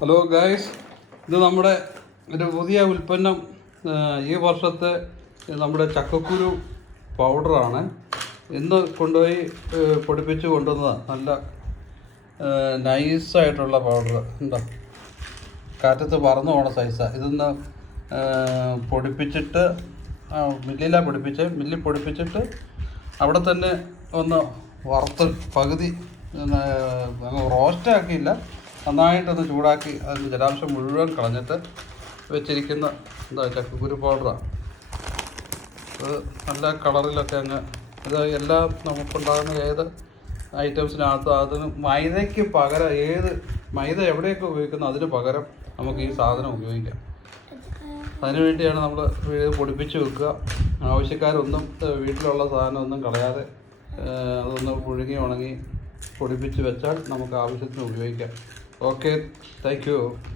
Hello guys, ഇത് നമ്മുടെ ഒരു പുതിയ ഉൽപ്പന്നം. ഈ വർഷത്തെ നമ്മുടെ ചക്കക്കുരു പൗഡറാണ്. ഇന്ന് കൊണ്ടുപോയി പൊടിപ്പിച്ച് കൊണ്ടുവന്നതാണ്. നല്ല നൈസായിട്ടുള്ള പൗഡർ. എന്താ കാറ്റത്ത് പറന്നു പോണ സൈസാണ്. ഇതൊന്ന് പൊടിപ്പിച്ചിട്ട് മില്ലിൽ പൊടിപ്പിച്ചിട്ട് അവിടെ തന്നെ ഒന്ന് വറുത്ത് പകുതി റോസ്റ്റ് ആക്കിയില്ല, നന്നായിട്ടൊന്ന് ചൂടാക്കി അതിന് ജലാംശം മുഴുവൻ കളഞ്ഞിട്ട് വെച്ചിരിക്കുന്ന ചക്കക്കുരു പൗഡറാണ്. അത് നല്ല കളറിലൊക്കെ അങ്ങ് ഇത് എല്ലാം നമുക്കുണ്ടാകുന്ന ഏത് ഐറ്റംസിനകത്തും അതിന് മൈദയ്ക്ക് പകരം മൈദ എവിടെയൊക്കെ ഉപയോഗിക്കുന്നു അതിന് പകരം നമുക്ക് ഈ സാധനം ഉപയോഗിക്കാം. അതിനു വേണ്ടിയാണ് നമ്മൾ പൊടിപ്പിച്ച് വെക്കുക. ആവശ്യക്കാരൊന്നും വീട്ടിലുള്ള സാധനം ഒന്നും കളയാതെ അതൊന്ന് പുഴുങ്ങി ഉണങ്ങി പൊടിപ്പിച്ച് വെച്ചാൽ നമുക്ക് ആവശ്യത്തിന് ഉപയോഗിക്കാം. Okay, thank you.